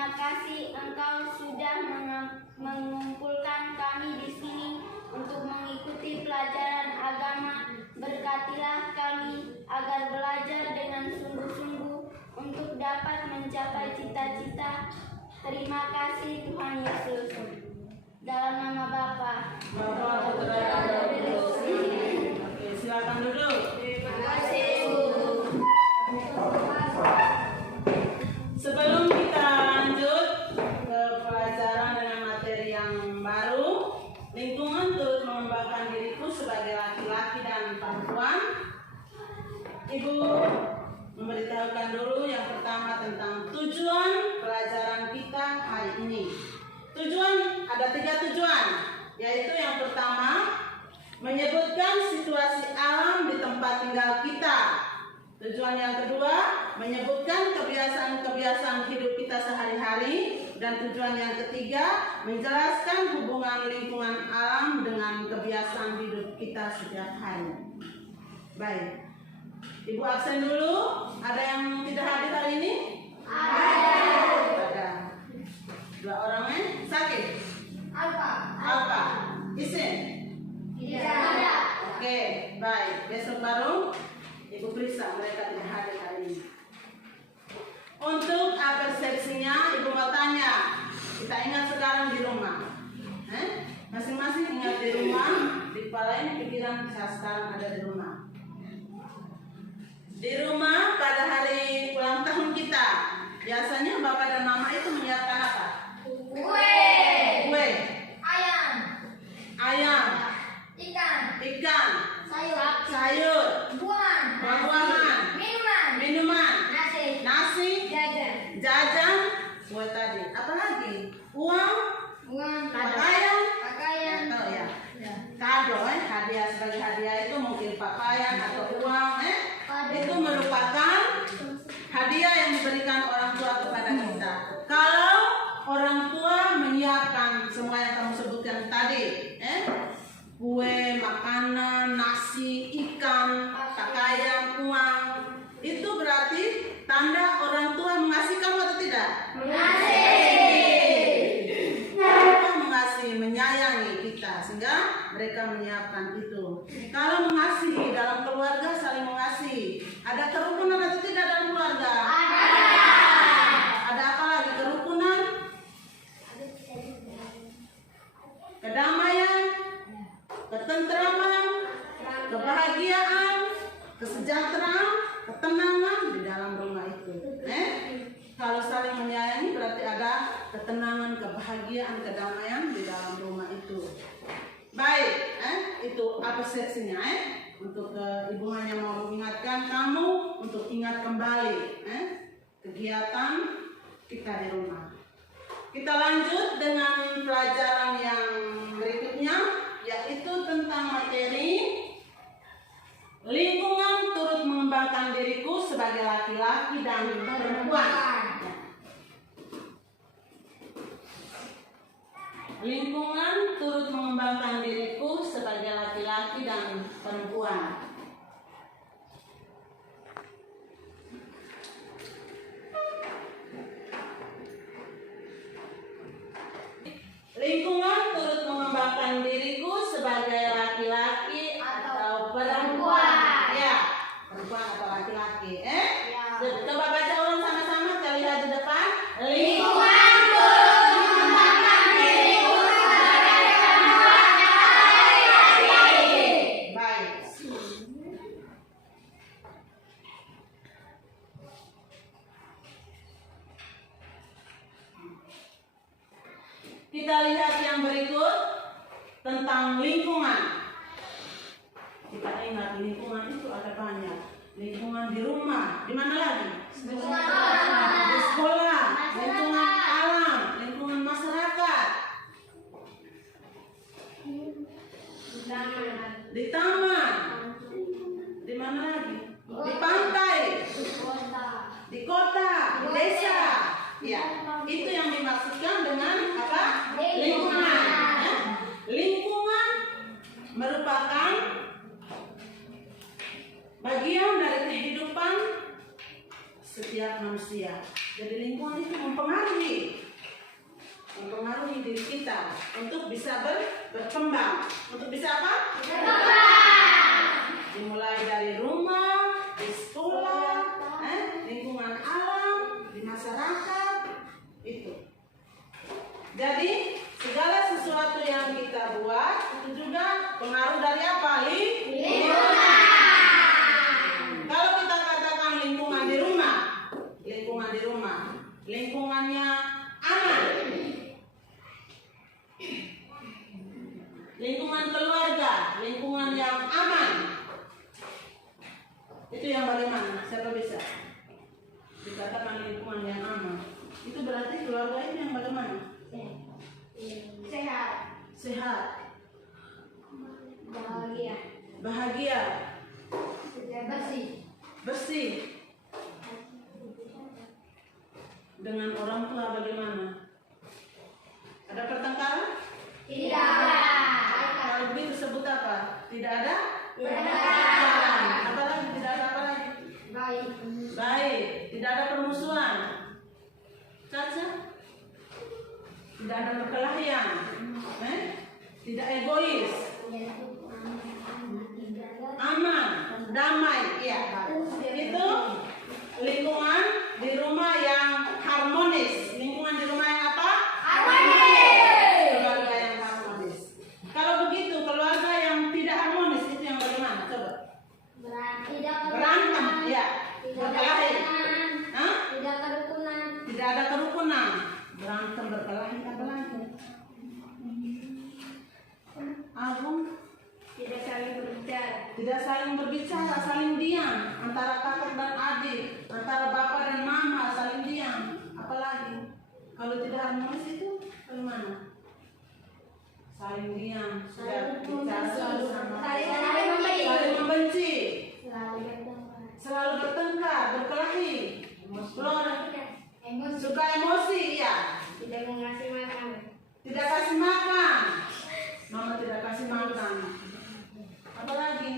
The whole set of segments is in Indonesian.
terima kasih Engkau sudah mengumpulkan kami di sini untuk mengikuti pelajaran agama. Berkatilah kami agar belajar dengan sungguh-sungguh untuk dapat mencapai cita-cita. Terima kasih Tuhan Yesus. Dalam nama Bapa, Putra, dan Roh Kudus. Oke, silakan duduk. terima kasih. Sebelum kita lanjut ke pelajaran dengan materi yang baru, lingkungan turut mengembangkan diriku sebagai laki-laki dan perempuan. Ibu memberitahukan dulu yang pertama tentang tujuan pelajaran kita hari ini. Ada 3 tujuan, yaitu yang pertama menyebutkan situasi alam di tempat tinggal kita. Tujuan yang kedua menyebutkan kebiasaan-kebiasaan hidup kita sehari-hari. Dan tujuan yang ketiga menjelaskan hubungan lingkungan alam dengan kebiasaan hidup kita setiap hari. Baik, Ibu absen dulu. Ada yang tidak hadir hari ini? Ada. 2 orangnya sakit? Apa? Isin? Tidak ada. Oke, baik. Besok baru Ibu periksa mereka tidak hadir hari ini. Untuk persepsinya, Ibu mau tanya. Kita ingat sekarang di rumah. Masing-masing ingat di rumah. Di kepala ini pikiran saya sekarang ada di rumah. Di rumah pada hari ulang tahun kita, biasanya Bapak dan Mama itu menyiapkan apa? Kue. Ayam. Ikan. Sayur. Buah-buahan. Minuman. Nasi. Jajan. Kue tadi. Apa lagi? Uang. Pakaian. Atau ya. Kado, hadiah sebagai hadiah itu mungkin pakaian atau uang, itu merupakan hadiah yang diberikan orang tua kepada kita. Kalau orang tua menyiapkan semua yang kamu sebutkan tadi, kue, makanan, nasi, ikan, pakaian, uang, itu berarti tanda orang tua mengasihi kamu atau tidak? Mengasihi, menyayangi kita, sehingga mereka menyiapkan itu. Kalau mengasihi dalam keluarga, saling mengasihi, ada kerukunan atau tidak dalam keluarga? Ada apa lagi? Kerukunan, kedamaian, ketentraman, kebahagiaan, kesejahteraan, ketenangan di dalam rumah itu. Kalau saling menyayangi berarti ada ketenangan, kebahagiaan, kedamaian di dalam rumah itu. Baik, itu persepsinya. Untuk Ibu hanya mau mengingatkan kamu untuk ingat kembali kegiatan kita di rumah. Kita lanjut dengan pelajaran yang berikutnya, yaitu tentang materi lingkungan turut mengembangkan diriku sebagai laki-laki dan perempuan. Lingkungan turut mengembangkan diriku sebagai laki-laki dan perempuan. Lingkungan turut mengembangkan diriku sebagai laki-laki atau perempuan. Ya, perempuan atau laki-laki. Coba baca ulang sama-sama, kita lihat di depan. Lingkungan turut mengembangkan diriku sebagai perempuan atau laki-laki. Baik. Kita lihat yang berikut tentang lingkungan. Kita ingat lingkungan itu ada banyak. Lingkungan di rumah, di mana lagi? Di sekolah, lingkungan alam, lingkungan masyarakat, di taman, di mana lagi? Di pantai, di kota, di desa. Ya, itu yang dimaksudkan dengan apa? Lingkungan. Lingkungan merupakan bagian dari kehidupan setiap manusia. Jadi lingkungan itu mempengaruhi diri kita untuk bisa berkembang. Untuk bisa apa? Dimulai dari rumah, di sekolah, lingkungan alam, di masyarakat, itu. Jadi segala sesuatu yang kita buat itu juga pengaruh dari apa? Lingkungan. Kalau kita katakan lingkungan di rumah, lingkungannya aman. Lingkungan keluarga, lingkungan yang aman. Itu yang bagaimana? Siapa bisa? Dikatakan lingkungan yang aman. Itu berarti keluarga itu yang bagaimana? Sehat. Bahagia. Bersih. Dengan orang tua bagaimana? Ada pertengkaran? Kalau begitu sebut apa? Tidak ada? Pertengkaran. Apa lagi? Tidak ada apa lagi? Baik. Tidak ada permusuhan. Caca? Tidak ada perkelahian. Tidak egois. Aman, damai. Ya. Itu lingkungan di rumah yang harmonis. Lingkungan di rumah yang apa? Keluarga yang harmonis. Kalau begitu keluarga yang tidak harmonis itu yang bagaimana? Coba. Berantem, ya. Berkelahi. Tidak ada kerukunan. Berantem, berkelahi, apa lagi? Agung. Tidak saling berbicara, saling diam. Antara kakak dan adik, antara bapak dan mama saling diam. Apalagi kalau tidak harmonis itu bagaimana? Saling diam, tidak bicara sama, saling membenci, selalu bertengkar, berkelahi, suka emosi, ya. Tidak kasih makan, mama tidak kasih makan. Apalagi?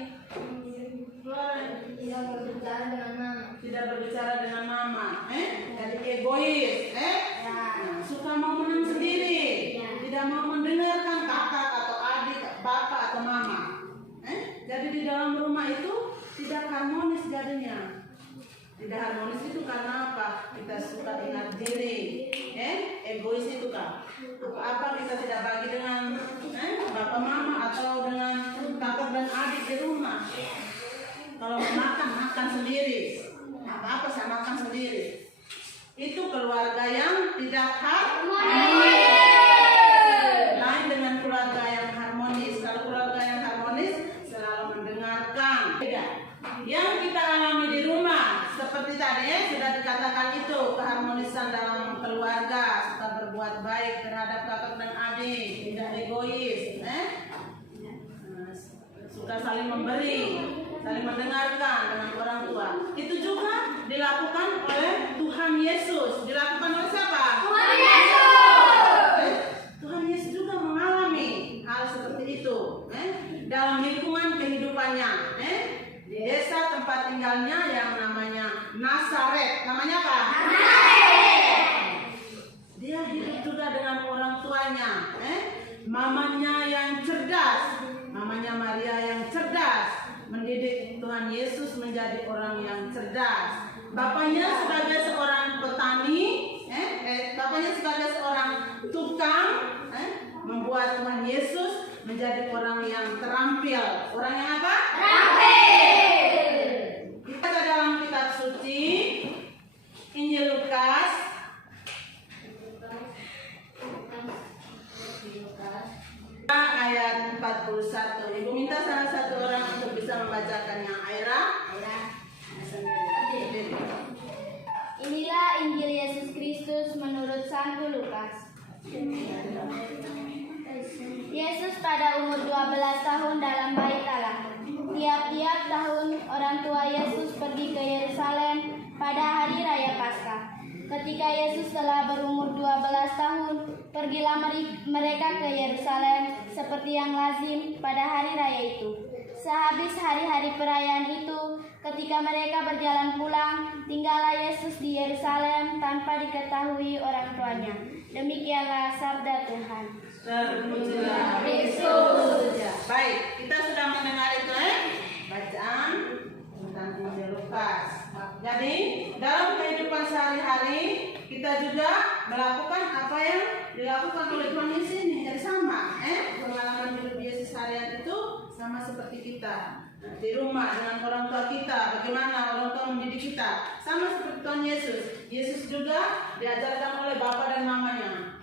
Tidak berbicara dengan mama. Jadi egois. Suka mau menang sendiri. Tidak mau mendengarkan kakak atau adik, bapak atau mama. Jadi di dalam rumah itu tidak harmonis jadinya. Tidak harmonis itu karena apa? Kita suka ingat diri. Egois itu kan. Apa-apa kita tidak bagi dengan bapak mama atau dengan kakak dan adik di rumah. Kalau makan sendiri. Apa-apa saya makan sendiri. Itu keluarga yang tidak harmonis. Lain dengan keluarga yang harmonis. Kalau keluarga yang harmonis selalu mendengarkan. Yang kita alami di rumah seperti tadi sudah dikatakan itu keharmonisan dalam keluarga, suka berbuat baik terhadap kakak dan adik, tidak egois, suka saling memberi, saling mendengarkan dengan orang tua. Itu juga dilakukan oleh Tuhan Yesus. Dilakukan oleh siapa? Tuhan Yesus. Tuhan Yesus juga mengalami hal seperti itu dalam lingkungan kehidupannya. Di desa tempat tinggalnya yang namanya Nazaret. Namanya apa? Nazaret. Dia hidup juga dengan orang tuanya. Mamanya yang cerdas, mamanya Maria yang cerdas, mendidik Tuhan Yesus menjadi orang yang cerdas. Bapaknya sebagai seorang petani, bapaknya sebagai seorang tukang, membuat Tuhan Yesus menjadi orang yang terampil. Orang yang apa? Terampil. Kita ke dalam kitab suci Injil Lukas. Ayat 41. Ibu minta salah satu orang untuk bisa membacakannya. Aira. Inilah Injil Yesus Kristus menurut Santo Lukas. Yesus pada umur 12 tahun dalam bait Allah. Tiap-tiap tahun orang tua Yesus pergi ke Yerusalem pada hari raya Paskah. Ketika Yesus telah berumur 12 tahun, pergilah mereka ke Yerusalem seperti yang lazim pada hari raya itu. Sehabis hari-hari perayaan itu, ketika mereka berjalan pulang, tinggallah Yesus di Yerusalem tanpa diketahui orang tuanya. Demikianlah sabda Tuhan. Terpujilah Kristus. Baik, kita sudah mendengar itu bacaan tentang Injil Lukas. Jadi dalam kehidupan sehari-hari kita juga melakukan apa yang dilakukan oleh Tuhan Yesus ini. Jadi sama, pengalaman hidup Yesus harian itu sama seperti kita. Di rumah dengan orang tua kita, bagaimana orang tua mendidik kita, sama seperti Tuhan Yesus. Yesus juga diajarkan oleh Bapa dan mamanya.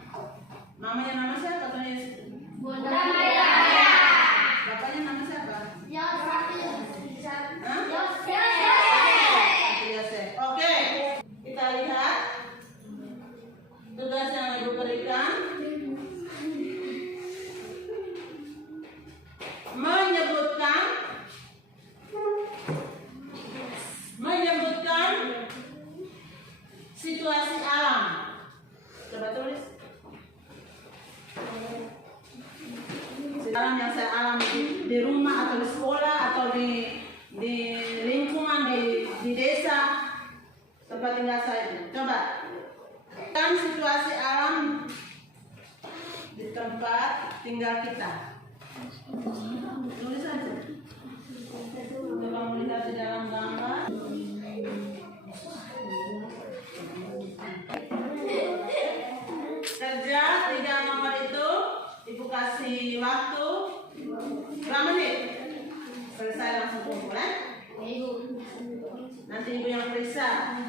Mamanya nama siapa Tuhan Yesus? Bunda Maria. Bapaknya nama siapa? Yosef. Oke, kita lihat tugas yang Ibu berikan. Menyebutkan situasi alam. Coba tulis. Alam yang saya alami di rumah atau di sekolah atau di lingkungan di desa tempat tinggal saya. Coba kan situasi alam di tempat tinggal kita. Tulis saja. Coba melihat di dalam gambar. Kerja 3 nomor itu Ibu kasih waktu berapa menit? Selesai langsung kumpul Nanti Ibu yang periksa.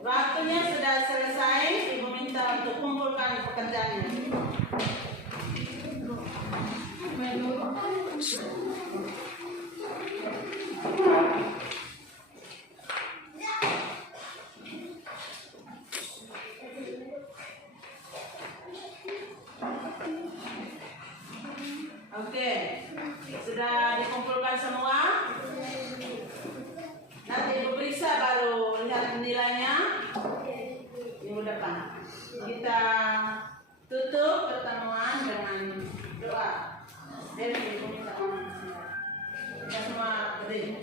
Waktunya sudah selesai, Ibu minta untuk kumpulkan pekerjaannya. Oke, sudah dikumpulkan semua. Nanti Ibu periksa baru lihat nilainya minggu depan. Kita tutup pertemuan dengan doa. Ibu minta kita semua berdiri.